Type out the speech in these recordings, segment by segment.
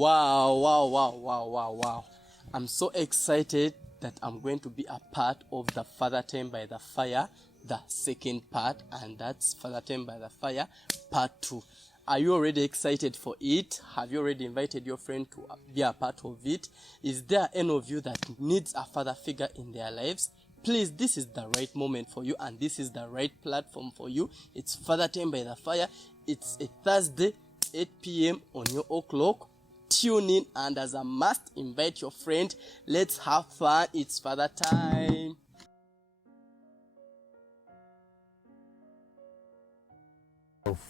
Wow, wow, wow, wow, wow, wow. I'm so excited that I'm going to be a part of the Father Time by the Fire, the second part, and that's Father Time by the Fire, part 2. Are you already excited for it? Have you already invited your friend to be a part of it? Is there any of you that needs a father figure in their lives? Please, this is the right moment for you, and this is the right platform for you. It's Father Time by the Fire. It's a Thursday, 8 p.m. on your o'clock. Tune in, and as a must, invite your friend. Let's have fun. It's Father Time.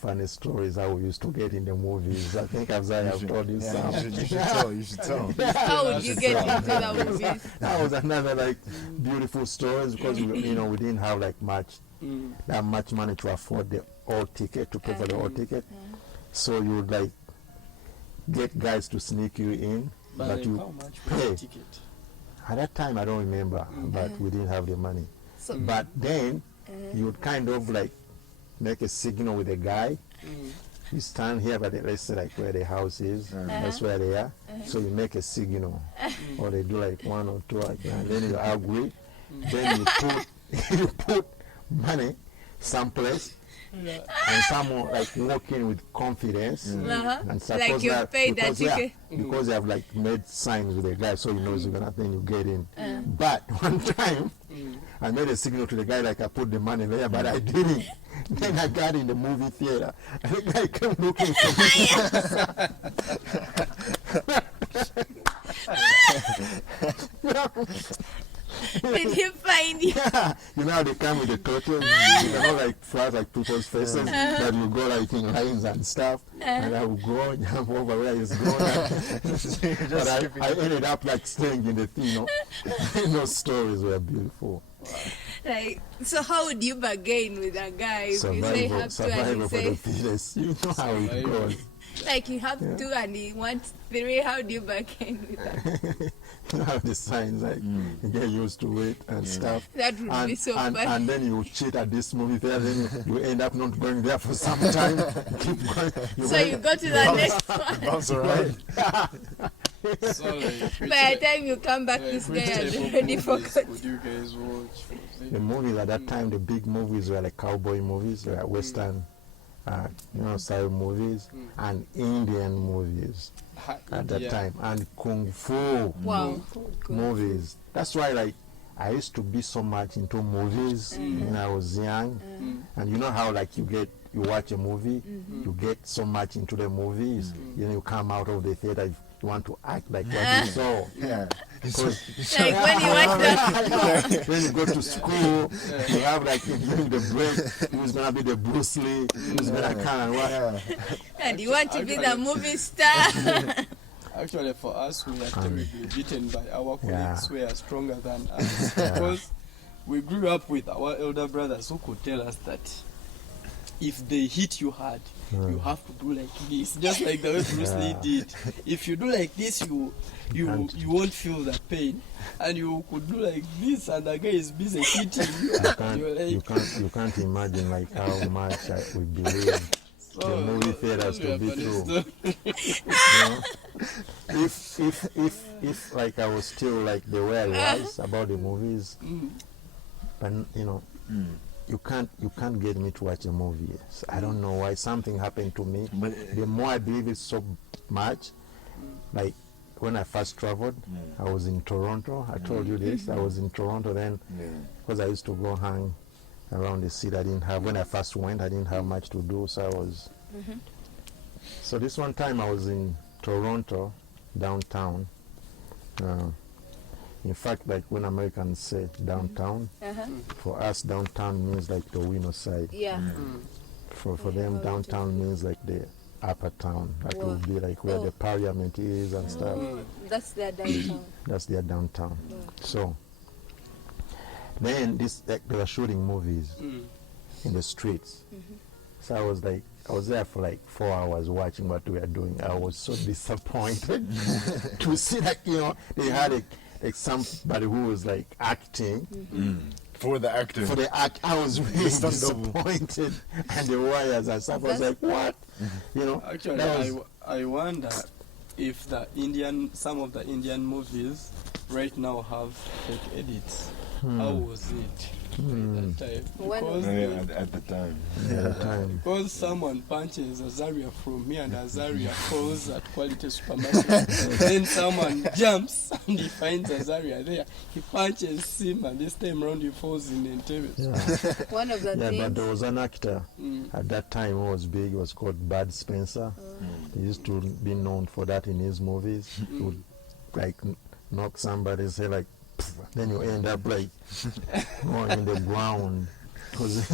Funny stories how we used to get in the movies. I think I've told you some. You should tell. How would you get into the movies? That was another beautiful stories because we didn't have that much money to afford the all ticket, to pay for the all ticket. So you would get guys to sneak you in, but you how much pay. Ticket? At that time I don't remember, but we didn't have the money. So, But then you would kind of make a signal with a guy. You stand here, but let's say where the house is, that's where they are. So you make a signal, or they do one or two, and then you agree. Then you put money someplace, and someone walk in with confidence, and suppose like you that paid that ticket. because they have made signs with the guy, so he knows you're gonna, then you get in. But one time, I made a signal to the guy I put the money there, but I didn't. Then I got in the movie theater, and the guy came looking for me. Did he find you? Yeah, you know how they come with the torches, flash people's faces, that you go in lines and stuff, and I would go jump over where he's going. But I ended up staying in the thing, Those stories were beautiful. So how would you bargain with a guy if you say have to and he For the say fetus. You know how it goes. you have two and he wants three? How do you bargain with that? You have the signs, you get used to it and stuff. That would be so fun. And then you cheat at this movie theater, then you end up not going there for some time. Keep going. You go to the next one. Bounce around. By the time you come back, this guy has already forgotten. Would you guys watch? The movies at that time, the big movies were cowboy movies, Western, style movies, and Indian movies at that time, and kung fu movies. That's why I used to be so much into movies when I was young, and you know how you watch a movie, you get so much into the movies, you come out of the theater, you want to act like what you saw. Yeah. When you watch that. When you go to school, you have during the break, who's gonna be the Bruce Lee, who's gonna come and what. And you want to be the movie star. Actually, for us, we are terribly beaten by our colleagues who are stronger than us. Because we grew up with our elder brothers who could tell us that if they hit you hard, you have to do like this, just like the way Bruce Lee did. If you do like this, you won't feel the pain, and you could do like this, and the guy is busy hitting you. You can't imagine how much we believe the movie theaters to be true. If I was still the way I was about the movies, but you can't get me to watch a movie. So I don't know why. Something happened to me. But the more I believe it so much, when I first traveled, I was in Toronto. I told you this. I was in Toronto then, because I used to go hang around the city. When I first went, I didn't have much to do, so I was. So this one time I was in Toronto, downtown. In fact, when Americans say downtown, for us downtown means the Wino side. Yeah. For them, downtown means the upper town. That would be where the parliament is and stuff. That's their downtown. That's their downtown. So then they were shooting movies in the streets. So I was there for 4 hours watching what we were doing. I was so disappointed to see they had somebody who was acting for the actor. For the act, I was really disappointed, and the wires and stuff. I was like, what? Actually, I wonder if some of the Indian movies right now have fake edits. How was it at that time? When- Because, At the time. At the time. because someone punches Azaria from me and Azaria calls at Quality Supermarket, then someone jumps and he finds Azaria there. He punches him and this time round he falls in Entebbe. Yeah. One of the Yeah, things. but there was an actor at that time who was big. He was called Bud Spencer. He used to be known for that in his movies. He would like knock somebody's head like, "Pff," then you end up like going in the ground. 'Cause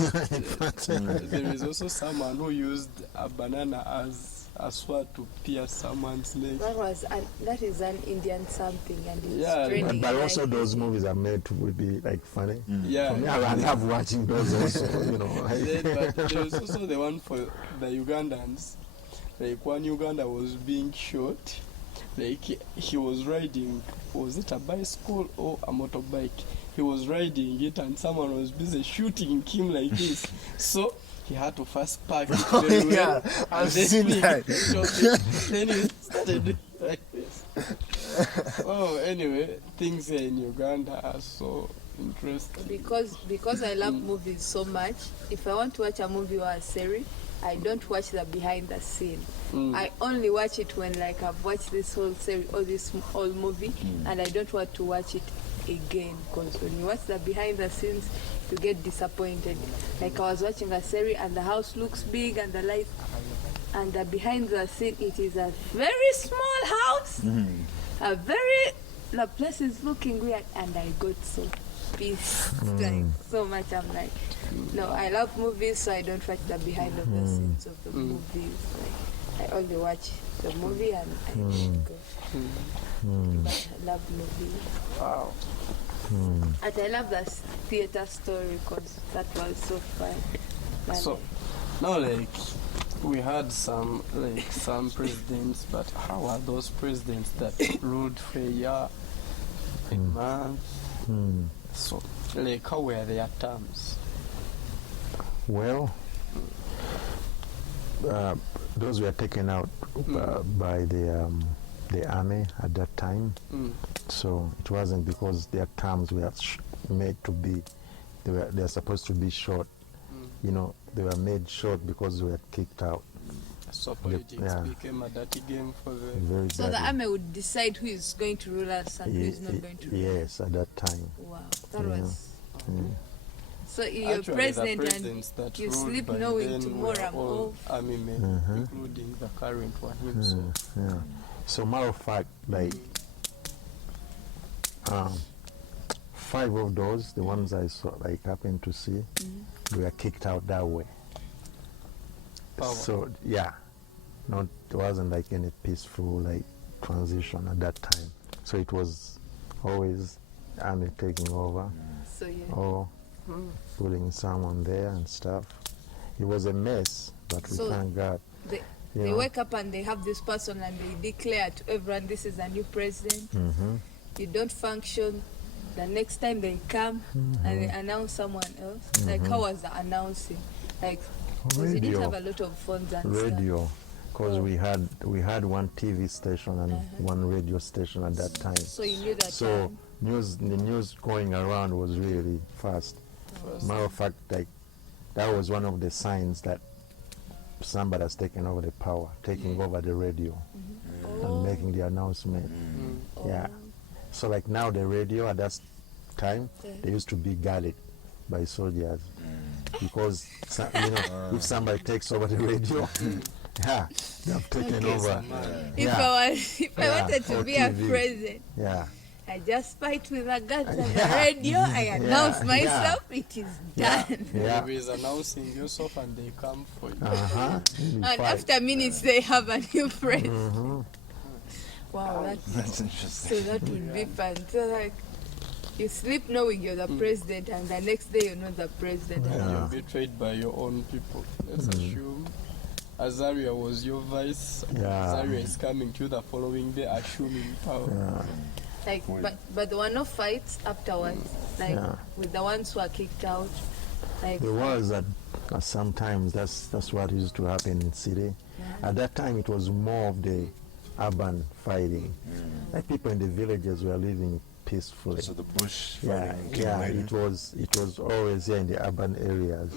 There is also someone who used a banana as a sword to pierce someone's leg. That is an Indian something, and it's Yeah, trending. but also like- those movies are made to be like funny. Yeah. For me, I love watching those also, you know. Then, but there's also the one for the Ugandans. Like one Uganda was being shot. Like he was riding, was it a bicycle or a motorbike? He was riding it and someone was busy shooting him like this. So he had to first park it very well. Yeah, I've and then seen he that. shot it. Then he started doing like this. Oh, anyway, things here in Uganda are so interesting. Because I love movies so much. If I want to watch a movie or a series, I don't watch the behind the scene. I only watch it when like I've watched this whole series or this whole movie, and I don't want to watch it again, because when you watch the behind the scenes, you get disappointed. Like I was watching a series and the house looks big and the light, and the behind the scene it is a very small house, the place is looking weird, and I got so pissed, like so much. I'm like, no, I love movies, so I don't watch the behind of the scenes of the movies. Like, I only watch the movie and I go. But I love movies. Wow. And I love the theater story because that was so fun. And So now, like, we had some presidents, but how are those presidents that ruled for a year, a month? So, like, how were their terms? Well, those were taken out by the army at that time. So it wasn't because their terms were made to be, they're supposed to be short. You know, they were made short because they were kicked out. So politics yeah. became a dirty game for the... Very so the badly. army would decide who is going to rule us and who is not going to rule us. Yes, at that time. Wow, that Yeah. was. Mm. So you're Actually, the president presidents and that you ruled sleep by knowing then tomorrow were I'm all off. army men, including the current one himself. Yeah. So matter of fact, like 5 of those, the ones I saw, like happened to see, they were kicked out that way. Power. So yeah, not there wasn't like any peaceful like transition at that time. So it was always army taking over So yeah. or putting someone there and stuff. It was a mess, but we So thank God. They, you they know. wake up and they have this person and they declare to everyone this is a new president. You don't function. The next time they come and they announce someone else. Like how was the announcing? Like because we didn't Radio. have a lot of phones and stuff. Radio, because Oh. we had one TV station and one radio station at that time. So you knew that. So the news going around was really fast. Matter of fact, like that was one of the signs that somebody has taken over the power, taking over the radio and making the announcement. Yeah. So like now the radio at that time, they used to be guarded by soldiers because you know if somebody takes over the radio, yeah, they have taken over. If I Yeah, wanted to or be a TV. president, Yeah. I just fight with a gun on the radio. I announce myself. It is done. Yeah. There is announcing yourself and they come for you. And after minutes, they have a new president. Wow, That's interesting. so that would be fun. So like, you sleep knowing you're the president, and the next day you're not the president. And you're betrayed by your own people. Let's assume Azaria was your vice. Yeah. Azaria is coming to you the following day, assuming power. Like, but there were no fights afterwards. Like with the ones who are kicked out. Like There was that sometimes that's what used to happen in city. At that time, it was more of the urban fighting. Like people in the villages were living peacefully. So the bush Yeah, fighting came yeah, later. it was always here in the urban areas.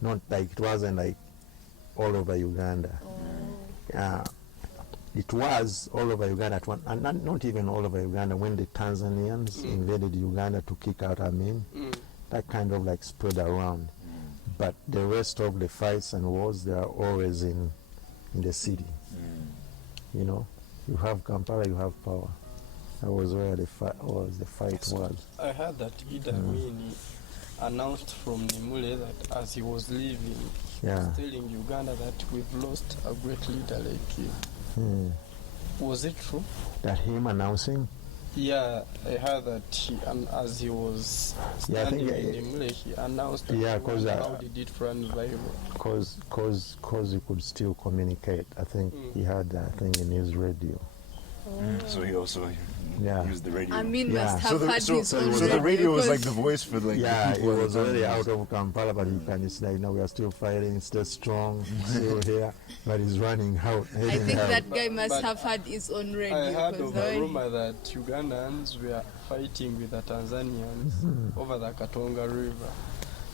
Not like, it wasn't like all over Uganda. It was all over Uganda at one, and not even all over Uganda. When the Tanzanians invaded Uganda to kick out Amin, that kind of like spread around. But the rest of the fights and wars, they are always in the city. You know, you have Kampala, you have power. That was where the fight was. I heard that Idi Amin announced from Nimule that as he was leaving, he Yeah. was telling Uganda that we've lost a great leader like you. Was it true? That him announcing? Yeah, I heard that as he was Yeah, I think, standing in Nimule, he announced that yeah, he 'cause, wondered how did it run viral. Cause he could still communicate. I think he had that thing in his radio. So he also Yeah. used the radio. I mean, Yeah. must have so the, had so, his so own the radio was like because- the voice for like Yeah, the he people. at the was time. already out of Kampala, but he can say, no, we are still fighting, still strong, still here, but he's running out. I heading think out. that guy must But have had his own radio. I heard 'cause of the a way- rumor that Ugandans were fighting with the Tanzanians over the Katonga River.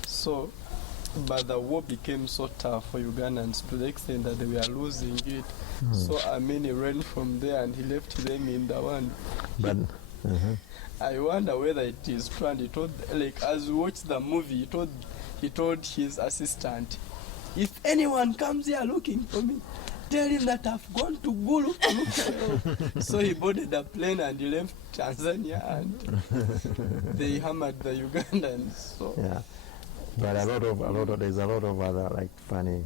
So, but the war became so tough for Ugandans to the extent that they were losing it. So Amini ran from there and he left them in the one. But, I wonder whether it is true. And he told, like, as we watched the movie, he told his assistant, if anyone comes here looking for me, tell him that I've gone to Gulu to look for help. So he boarded a plane and he left Tanzania and they hammered the Ugandans. So yeah. But there's a lot of other like funny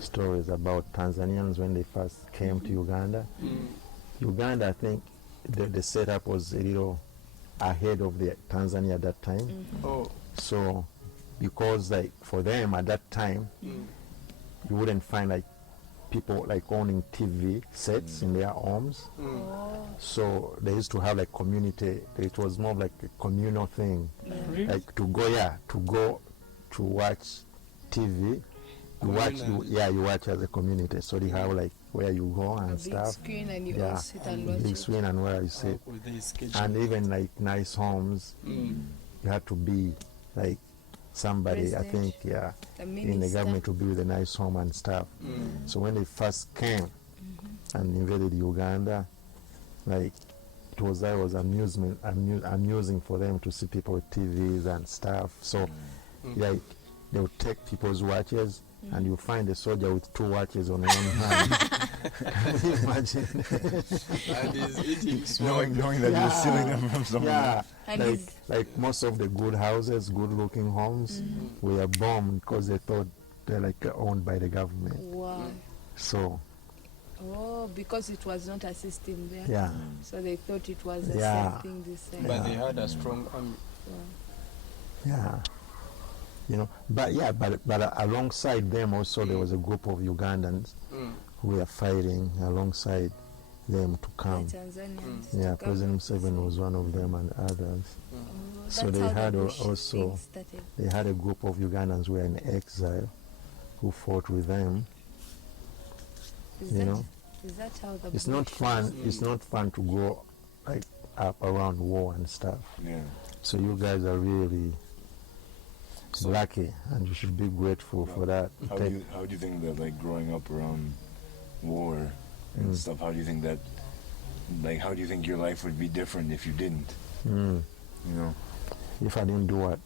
stories about Tanzanians when they first came to Uganda. Uganda, I think the setup was a little ahead of the Tanzania at that time. oh, So, because like for them at that time, you wouldn't find like people like owning TV sets in their homes. So they used to have like community. It was more like a communal thing, really? like to go to watch TV. You watch, you watch as a community. So they have like where you go a and big stuff. screen and you Yeah, all sit and watch big it. screen and where you sit, With the schedule. and even like nice homes. You have to be like somebody. I President. think, yeah, The in the minister. government to be with a nice home and stuff. So when they first came and invaded Uganda, like it was amusing for them to see people with TVs and stuff. So like they would take people's watches and you find a soldier with 2 watches on one hand. Can you imagine? And he's eating swag. knowing that you're stealing them from someone. Yeah, And like, he's- like most of the good houses, good-looking homes, were bombed because they thought they're like owned by the government. Wow. So Oh, because it was not a system there. yeah, So they thought it was the Yeah. same thing this side. But they had a strong army. yeah, you know. But yeah, but alongside them also there was a group of Ugandans who were fighting alongside them to The come. Tanzanians. Yeah, to come President back to Museveni say- was one of them and others. Oh, So that's they how the had Bush also- thing started. They had a group of Ugandans who were in exile who fought with them. Is You that, know, is that how the it's not Bush fun. It's not fun to go like up around war and stuff. Yeah. So you guys are really lucky, and you should be grateful for that. How do you think that like growing up around war and stuff? How do you think that how do you think your life would be different if you didn't? Mm. You know, If I didn't do what?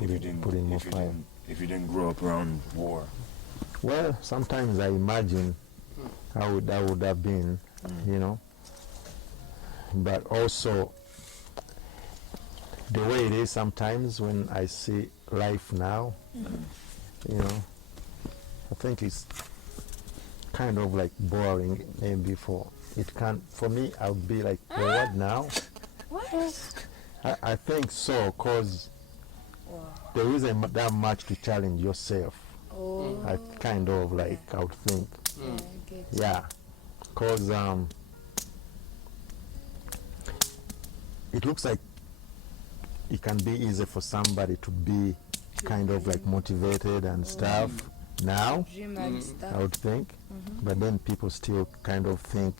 if you didn't, put in more if you fire. didn't, if you didn't grow up around war. Well, sometimes I imagine how that would have been, you know. But also, the way it is sometimes when I see life now, you know, I think it's kind of like boring maybe for me, I would be like, well, what now? What? I think so, because there isn't that much to challenge yourself. Oh, I kind of like, I would think. yeah, I get it. Yeah, because it looks like it can be easy for somebody to be kind of like motivated and stuff now, Dream and stuff. I would think. But then people still kind of think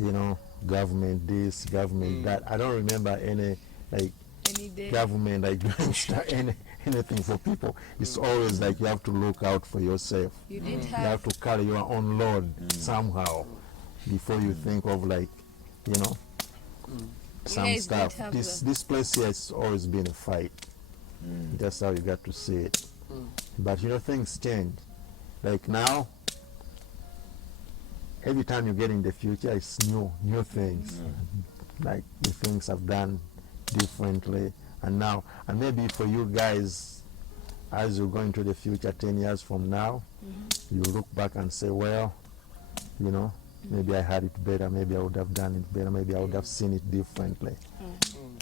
you know, government this, government that. I don't remember any like Any day. government like doing anything for people. It's always like you have to look out for yourself. You did You have to carry your own load somehow before you think of like, you know, some guys did stuff. have This place here has always been a fight. That's how you got to see it. But you know, things change. Like now, every time you get in the future, it's new things. Like the things I've done differently, and now, and maybe for you guys, as you go into the future 10 years from now, you look back and say, well, you know, maybe I had it better, maybe I would have done it better, maybe I would have seen it differently.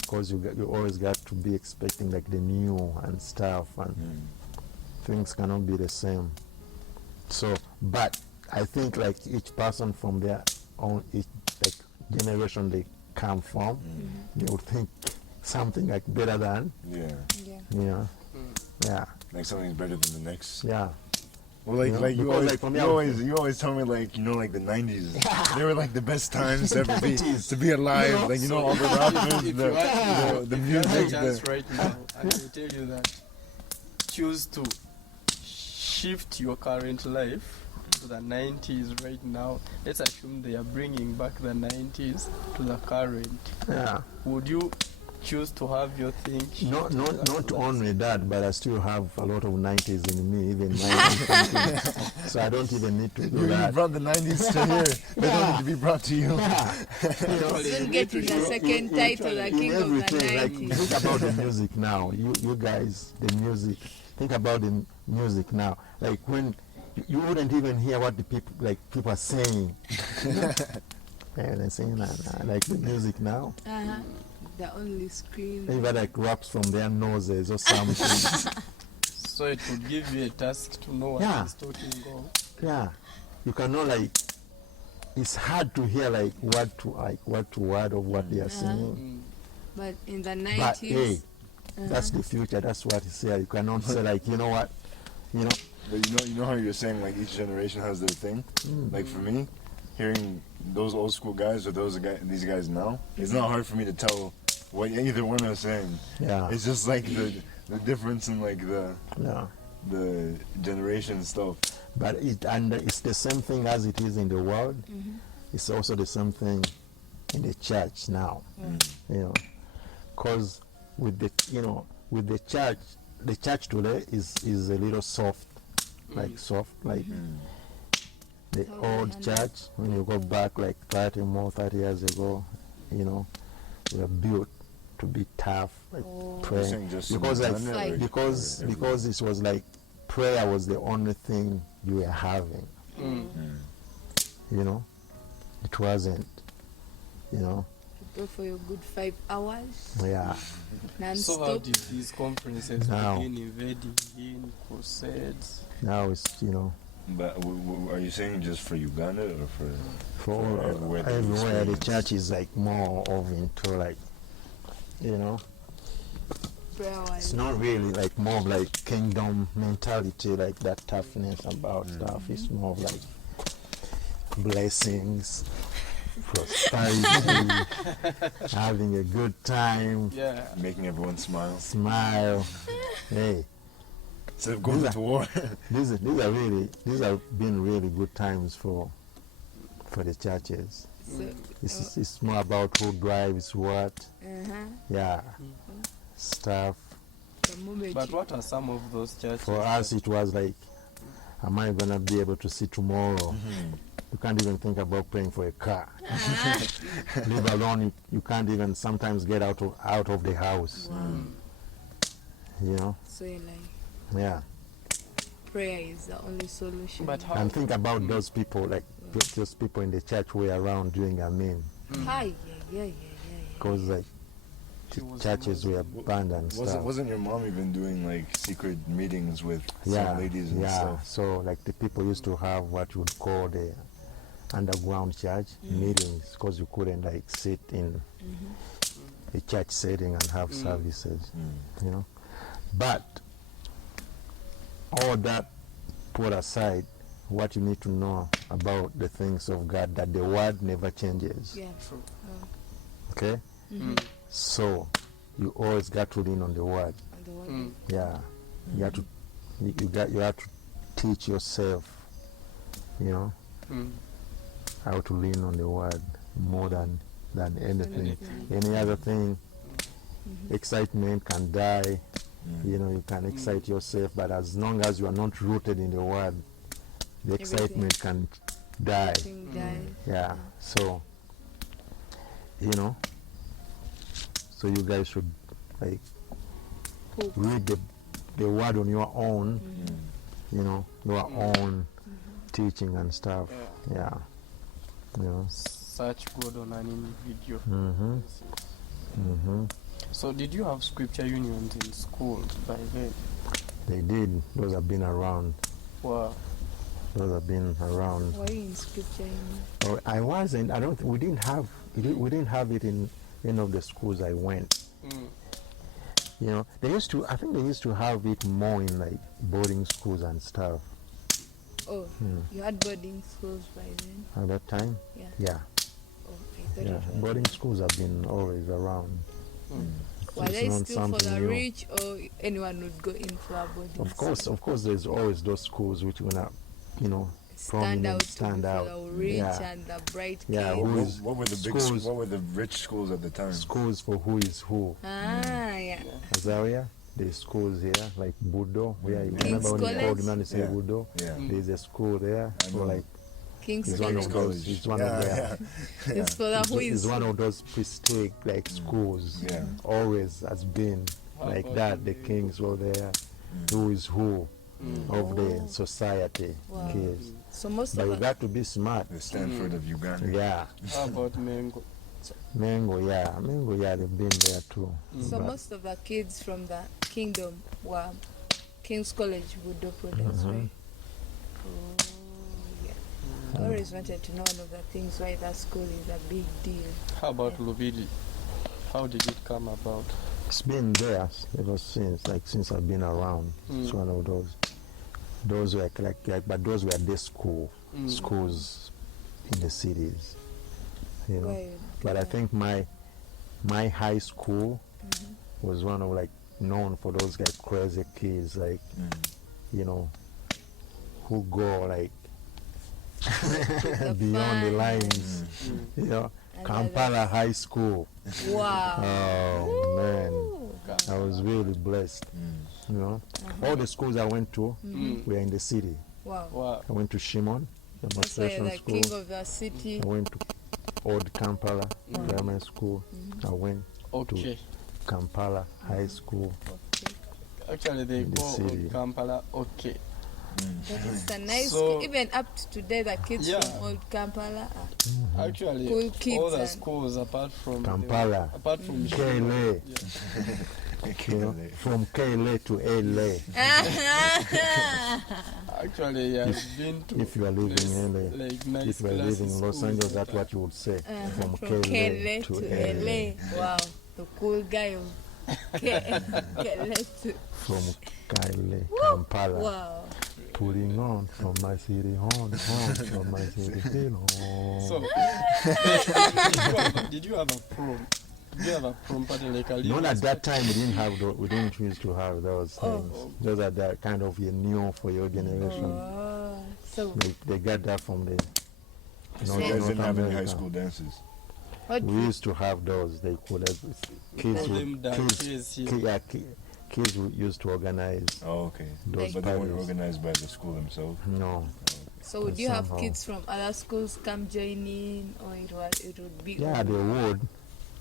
Because you always got to be expecting like the new and stuff, and things cannot be the same. So, but I think like each person from their own each like generation they come from, they would think something like better than, Yeah. you know, yeah, Like something's better than the next. yeah. Well, like, You know, like you because, always, like, for me, you always tell me like, you know, like the '90s, they were like the best times to ever be to be alive. You know, like, you know, all the rappers, If you had the if you had a music, chance the, right now, I will tell you that choose to shift your current life to the 90s right now. Let's assume they are bringing back the 90s to the current. Yeah. Would you choose to have your thing Not shifted to that? only that, but I still have a lot of 90s in me, even 90s. So I don't even need to do you that. brought the '90s to here. They don't need to be brought to you. Yeah. You know, Soon getting the second title, the in king of the everything, like 90s. think about the music now. You guys, the music. Think about the music now. Like when you wouldn't even hear what the people are saying. And they're saying like the music now. The only screen. Even like raps from their noses or something. So it would give you a task to know what Yeah. he's talking about. Yeah, you cannot like. It's hard to hear like word to word of what they are saying. But in the But 90s, hey, that's the future. That's what he said. You cannot say like, you know what, you know. But you know how you're saying like each generation has their thing. Like for me, hearing those old school guys or these guys now, it's not hard for me to tell what either one are saying. Yeah. It's just like the difference in like Yeah. the generation stuff. But it's the same thing as it is in the world. It's also the same thing in the church now. You know, because with the church today is a little soft, like the old church. When you go back like 30 years ago, you know, they were built to be tough, like prayer. saying just Because in like general, or because it was like prayer was the only thing you were having. You know, it wasn't. You know, go for your good 5 hours, yeah. So how non-stop. did these conferences Now. begin invading in crusades? Now it's, you know, But are you saying just for Uganda or for for everywhere that you everywhere the experience? church is like more of into like, you know, Prayer it's wise. not really like more of like kingdom mentality, like that toughness about stuff. It's more of like blessings, prosperity, having a good time, Yeah. making everyone smile smile. Hey, instead of going to war? these have been really good times for the churches. So, It's more about who drives what, yeah, stuff. the moment But you- what are some of those churches? For us, it was like, am I gonna be able to see tomorrow? You can't even think about paying for a car. Leave alone, you can't even sometimes get out of the house. You know, So you're like, yeah. prayer is the only solution. But how? And think about those people, like those people in the church who were around during Amen, Hi, yeah. because like She was churches were banned and stuff. Wasn't your mom even doing like secret meetings with Yeah, some ladies and yeah. stuff? So like the people used to have what you would call the underground church meetings, because you couldn't like sit in a church setting and have services, you know. But all that put aside, what you need to know about the things of God, that the word never changes. Yeah. True. Okay? So you always got to lean on the word. And the word Mm. Yeah. You have to you have to teach yourself, you know, Mm. how to lean on the word more than anything. Any other thing, excitement can die. You know, you can excite yourself, but as long as you are not rooted in the word, the excitement can die. everything dies. Yeah. So, you know, so you guys should like Hope. read the word on your own, you know, your own teaching and stuff. Yeah. Yeah. You know. Search God on an individual. Mm-hmm. So did you have scripture unions in school by then? They did. Those have been around. Wow. Those have been around. Why in scripture? Oh, I wasn't. I don't. We didn't have. We didn't have it in any of the schools I went. Mm. You know, they used to. I think they used to have it more in like boarding schools and stuff Oh, you had boarding schools by then? at that time. Yeah. Yeah. Oh, I thought Yeah. it was. Boarding schools have been always around. Were It's they not still for something the new. rich, or anyone would go in for a boarding Of course, there's always those schools which will not, you know, prominent, stand out to be for the rich Yeah. and the bright Yeah, kids. who is What were the schools? what were the rich schools at the time? Schools for who is who. Yeah. Azaria, there's schools here like Budo. Where you King's remember when you College? called man, you say Yeah. Budo. Yeah. There's a school there. I So know. like King's it's one of College. those. It's one yeah, of their. yeah. It's for the who It's is one of those prestige like schools. Yeah. Always has been like about that. The kings were there. Who is who of the society Wow. kids. So most But of you us, got to be smart. The Stanford of Uganda. Yeah. How about Mango? Mango, yeah, they've been there too. so But most of the kids from the kingdom were King's College Budo products, right? Oh, yeah. I always wanted to know one of the things why that school is a big deal. How about Lubidi? How did it come about? it's been there ever since, like since I've been around. It's one of those were like, but those were day schools in the cities, you know. Why? But I think my high school was one of like known for those like crazy kids, like you know, who go like beyond the fun. lines, you know. Kampala High School. Wow. Oh man, I was really blessed. You know, all the schools I went to were in the city. Wow. Wow. I went to Shimon That's why demonstration the school. king of the city. I went to Old Kampala Grammar School. I went Okay. Kampala High School. Actually, they In the go city. on Kampala. Okay. That is a nice So- school. Even up to today, the kids Yeah. from Old Kampala are Actually, Cool kids all the and- schools apart from Kampala. apart from KLA, you know, from KLA to LA. Actually, yeah, I've been to If you are living in LA, like nice if you are living in Los schools Angeles, that that's what you would say. From from KLA KLA to to LA. LA. Wow, the cool guy of KLA to From KLA, Kampala. wow. Putting on from my city home, from my city hill home. So, did you have a prom? Did you have a prom party like a Not little at that time. We didn't used to have those things. Those are that kind of new for your generation. Oh, so They got that from the So North you guys didn't have any high America. school dances. what? We used to have those. They could have kids. Call them dances Kids, here. kids used to organize Oh, okay. those But they weren't parties. organized by the school themselves. No, So would you have somehow. kids from other schools come join in, or it would be? yeah, they would,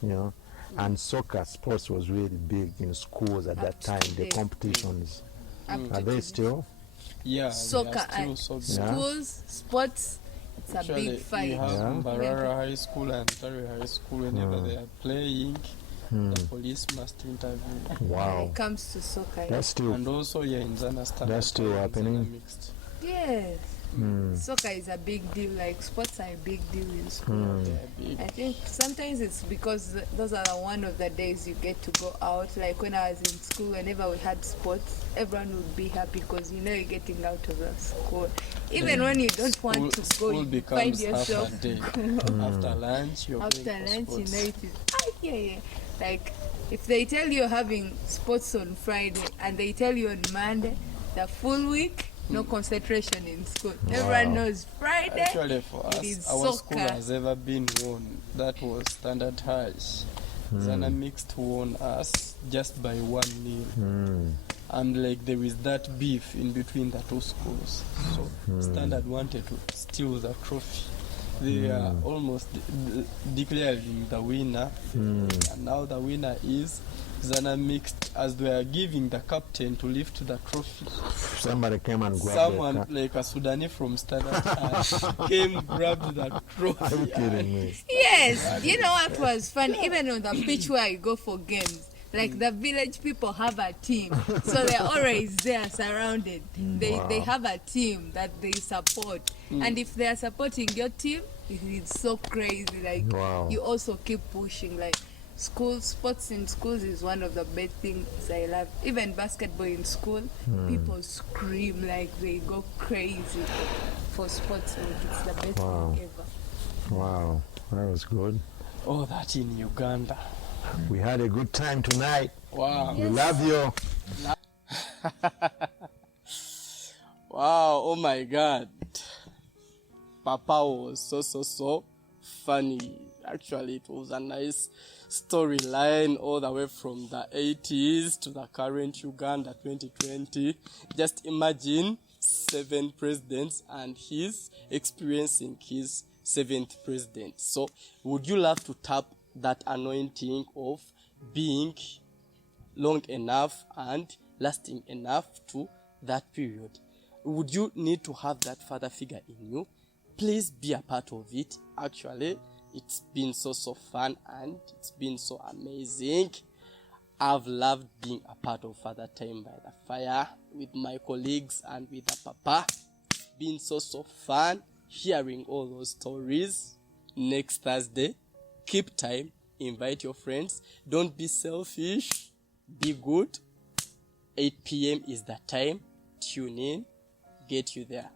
you know. And soccer sports was really big in schools at Up that to time. The today. competitions Up are to they today. still? Yeah, Soccer they are still and soccer. Yeah. schools, sports, it's a Actually, big fight. we have Yeah. Mbarara High School and Tari High School. Whenever they are playing, the police must intervene. When Wow, it comes to soccer, that's still And also, yeah, in Zana Standard. That's still and Zana happening? Mixed. yes. Soccer is a big deal. Like sports are a big deal in school. I think sometimes it's because those are one of the days you get to go out. Like when I was in school, whenever we had sports, everyone would be happy because you know you're getting out of the school. Even when you don't want to go, School you becomes find yourself half a day. After lunch, you're after going for lunch, you sports. know it is. Yeah. Like if they tell you you're having sports on Friday and they tell you on Monday, the full week, no concentration in school. Everyone knows Friday. Actually, for it us, is our school soccer. has ever been won. That was Standard Hajj. Zana Mixed won us just by 1-0. And like there is that beef in between the two schools. So Standard wanted to steal the trophy. They are almost declaring the winner. And now the winner is Zana Mixed, as they are giving the captain to lift the trophy. Somebody came and grabbed Someone the like a Sudani from Standard came, grabbed the trophy. Are you kidding me? Yes, you know what was fun? Even on the pitch where I go for games, like the village people have a team, so they're always there surrounded. They have a team that they support, and if they are supporting your team, it is so crazy. Like you also keep pushing. Like sports in schools is one of the best things I love. Even basketball in school, people scream like they go crazy for sports. Like it's the best thing ever. Wow, that was good. Oh, that in Uganda. We had a good time tonight. Wow. We love you. Wow, oh my God. Papa was so funny. Actually, it was a nice storyline all the way from the 80s to the current Uganda 2020. Just imagine 7 presidents and he's experiencing his 7th president. So, would you love to tap that anointing of being long enough and lasting enough to that period? Would you need to have that father figure in you? Please be a part of it. Actually, it's been so fun and it's been so amazing. I've loved being a part of Father Time by the Fire with my colleagues and with the papa. It's been so fun hearing all those stories. Next Thursday, keep time, invite your friends, don't be selfish, be good. 8 p.m. is the time. Tune in, get you there.